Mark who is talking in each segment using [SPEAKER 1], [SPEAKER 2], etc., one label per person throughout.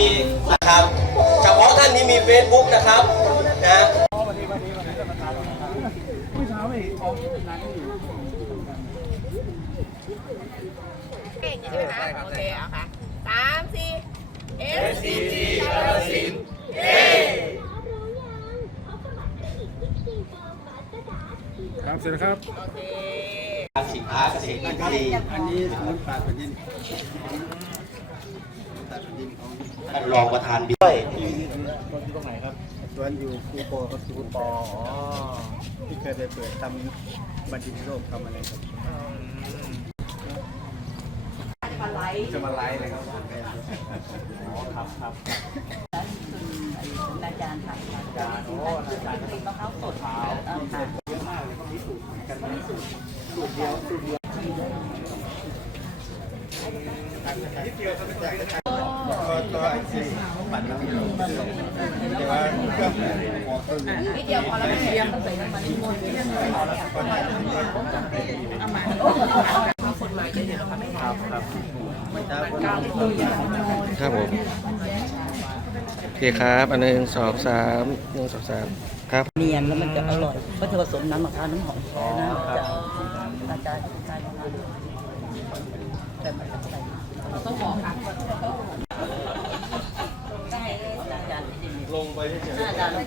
[SPEAKER 1] มีนะครับเฉพาะท่านที่มี Facebook นะครับนะ
[SPEAKER 2] เก่งใช่ไหมคะโอเคเอาค่ะสามสี่ SCG
[SPEAKER 3] ครับเสร็จแล้วครับ
[SPEAKER 2] โอเค
[SPEAKER 1] การสินค้าเกษตรอินทรีย์
[SPEAKER 3] อันนี้สมุนปลาแผ่นดิน
[SPEAKER 1] ท่านรองประธานบิ๊กด้วย
[SPEAKER 3] สวนอยู่คูโปครับคูปอที่เคยไปเปิดทำบัตรดินโลกทำอะไรครับจะมาไลฟ์เลยครับ
[SPEAKER 4] อาจารย์ค่ะอาจารย์โอ้อาจารย์เป็นมะพร้าวสดขาวค่ะ
[SPEAKER 3] ก็ไอ้ที่บัตรมันไม่รู้แต่ว่าเครื่องออกต้น
[SPEAKER 2] นิดเดียวพอแล้วแม่
[SPEAKER 4] เตรียมตั้งแต่น้ำมันมนต์เนี่ยเอามา
[SPEAKER 2] คนมาเยอะๆค่ะไม่
[SPEAKER 3] ครับครับไม่ทราบว่า
[SPEAKER 5] ครับผมโอเคครับอันหนึ่งสองสามหนึ่งสองสามครับ
[SPEAKER 4] เนียนแล้วมันจะอร่อยเพราะเธอผสมน้ำมะพร้าวน้ำหอมนะอาจารย์อาจารย์ประมาณแต่มันจะใส่
[SPEAKER 2] ต้องบอกค่ะ
[SPEAKER 4] อาจารย์ที่ลงไปอาจารย์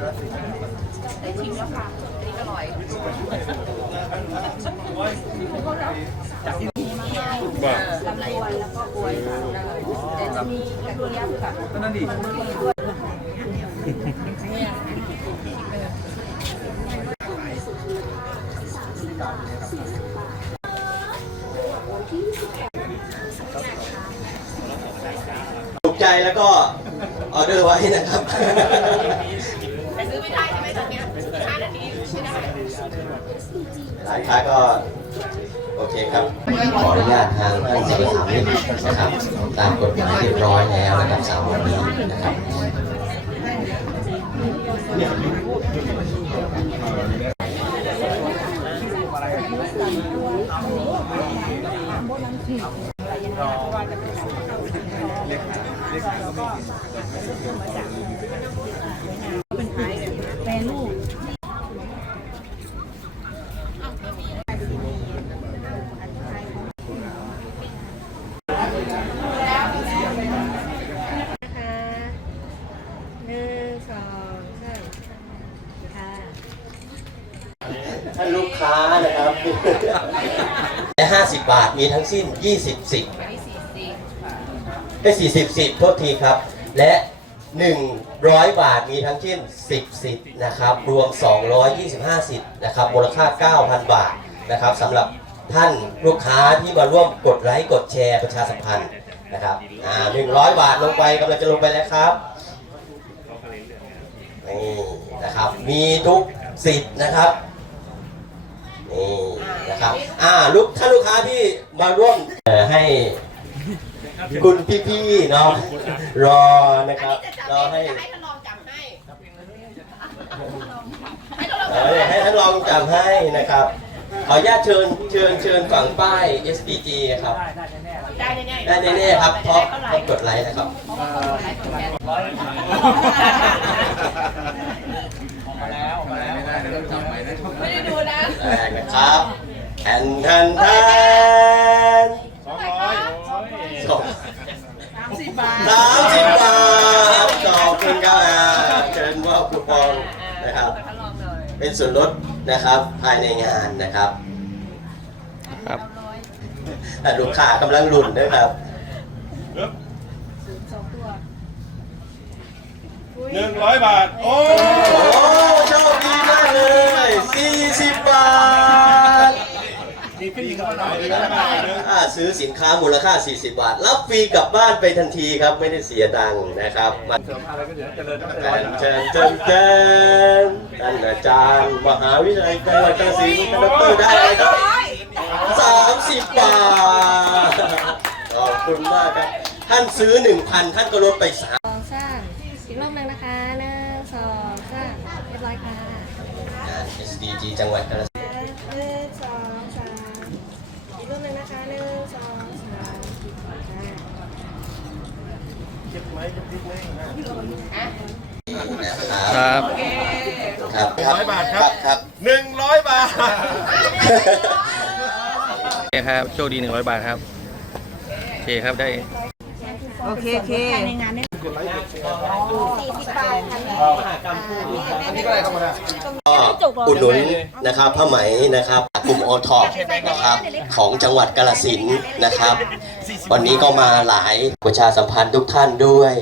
[SPEAKER 4] ได้ชิม
[SPEAKER 6] แล้วค่ะ
[SPEAKER 3] นนี้อร่อยจา
[SPEAKER 6] ก
[SPEAKER 2] ที่
[SPEAKER 3] บ้า
[SPEAKER 2] ลำไรแล้วก็บวยค่ะแต่จะมีกระเทียมค่ะ
[SPEAKER 3] นั่นดิ
[SPEAKER 1] ถูกใจแล้วก็ออเดอร์ไว้นะครับ
[SPEAKER 2] แต่ซื้อไม่ได้ใช่ไหมตอนเนี้ยห้านาทีไม่ได้
[SPEAKER 1] ร้านค้าก็โอเคครับ ขออนุญาตทางท่านสารสามนิดนะครับตามกฎหมายเรียบร้อยแล้วนะครับสามวันนี้นะครับ
[SPEAKER 6] งสองสามค่ะ
[SPEAKER 1] ท่านลูกค้านะครับและ50บาทมีทั้งสิ้น20สิทธิ์ได้40สิทธิ์โทษทีครับ และ100บาทมีทั้งสิ้น10สิทธิ์นะครับ รวม225สิทธิ์นะครับ มูลค่า9,000บาทนะครับสำหรับท่านลูกค้าที่มาร่วมกดไลค์กดแชร์ประชาสัมพันธ์นะครับ อ่า100บาทลงไปกำลังจะลงไปแล้วครับ นี่นะครับ มีทุกสิทธิ์นะครับนี่นะครับ อ่าลูกท่านลูกค้าที่มาร่วมเอ่อให้คุณพี่ๆเนาะรอนะค
[SPEAKER 2] อัน
[SPEAKER 1] รับ
[SPEAKER 2] นี้จะจับ
[SPEAKER 1] รอ
[SPEAKER 2] เอง
[SPEAKER 1] ให้
[SPEAKER 2] จะให้ท่านรองจับให้ให้ท่านรอง
[SPEAKER 1] เอ
[SPEAKER 2] จับ
[SPEAKER 1] อให้ท่านรองจำให้นะครับ ขออนุญาตเชิญเชิญเชิญฝั่งป้าย SDG ครับ
[SPEAKER 2] ได้แน่ๆ
[SPEAKER 1] ได้แน่ๆครับเพราะต้องกดไลค์นะครับ
[SPEAKER 2] ไล แทนแทนแทนสองร้
[SPEAKER 1] อยสามสิบบาทสามสิบบาทขอบคุณครับ
[SPEAKER 2] เชิญว่าคูปองนะครับ
[SPEAKER 1] เป็นส่วนลดนะครับภายในงานนะครับ
[SPEAKER 5] ครับ
[SPEAKER 1] ลูกค้ากำลังรุนนะครับ
[SPEAKER 7] หนึ่งร้อยบาท โอ้
[SPEAKER 1] ถ้าซื้อสินค้ามูลค่า 40 บาท รับฟรีกลับบ้านไปทันทีครับ ไม่ได้เสียตังค์นะครับมา
[SPEAKER 3] เสริมอะไรก็เดี๋ยวเจริญตั้งแต่
[SPEAKER 1] แท
[SPEAKER 3] ร้อย
[SPEAKER 1] นเชิญเชิญเชิญท่านอาจารย์มหาวิทยาลัยจังหวัดกาฬสินธุ์ท่านดอกเตอรได้เลยครับ30 บาท ขอบคุณมากครับ ท่านซื้อ 1,000 ท่านก็ลดไป3
[SPEAKER 6] สองสามอีกรอบหนึ่งนะคะหนึ่งสองสามเรียบร้อยค่ะ
[SPEAKER 1] งาน SDG จังหวัดกาฬสินธุ์
[SPEAKER 6] หนึ่งสองสามอีกรอบหนึ่งนะคะหนึ่งสองสามค่ะ
[SPEAKER 1] นะ ครับ
[SPEAKER 5] ครับ
[SPEAKER 1] ครับ
[SPEAKER 7] ร้อยบาทครับ
[SPEAKER 1] ครับ
[SPEAKER 7] หนึ่งร้อยบาท
[SPEAKER 5] โอเคครับ โชคดี100บาทครับ โอเคครับได้
[SPEAKER 2] โอเคโอเค
[SPEAKER 1] ก็ อุดหนุนนะครับผ้าไหมนะครับกลุ่มโอท็อปนะครับของจังหวัดกาลสินนะครับ วันนี้ก็มาหลายประชาสัมพันธ์ทุกท่านด้วย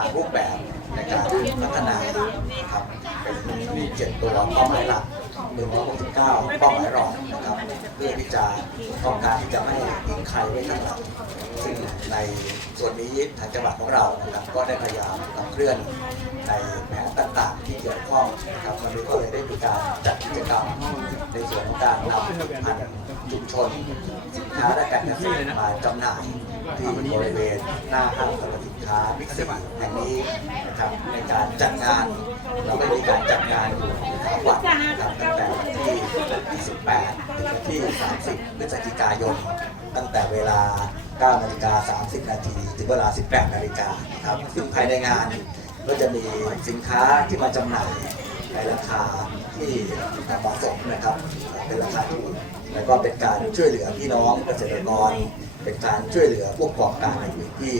[SPEAKER 1] า
[SPEAKER 8] งรูปแบบในการพัฒนาครับเป็นมีเจ็ดตัวเป้าหมายหลัก 169เป้าหมายรองนะครับเพื่อที่จะต้องการที่จะไม่ทิ้งใครไว้ข้างหลังซึ่งในส่วนนี้ทางจังหวัดของเรานะครับก็ได้พยายามขับเคลื่อนในแผนต่างๆ ที่เกี่ยวข้องนะครับวันนี้ก็เลยได้มีการจัดกิจกรรมในส่วนของการนำผลิตภัณฑ์ชุมชนสินค้าและการเกษตรมาจำหน่ายที่บริเวณหน้าห้างสรรพสินค้าบิ๊กซีแห่งนี้นะครับในการจัดงานเราได้มีการจัดงานอยู่สามวันนะครับตั้งแต่ 28ถึงวันที่ 30พฤศจิกายน ตั้งแต่เวลา 9 นาฬิกา 30 นาที ถึงเวลา 18 นาฬิกานะครับ ซึ่งภายในงานก็จะมีสินค้าที่มาจำหน่ายในราคาที่เหมาะสมนะครับ เป็นราคาถูกแล้วก็เป็นการช่วยเหลือพี่น้องเกษตรกร เป็นการช่วยเหลือผู้ประกอบการในพื้นที่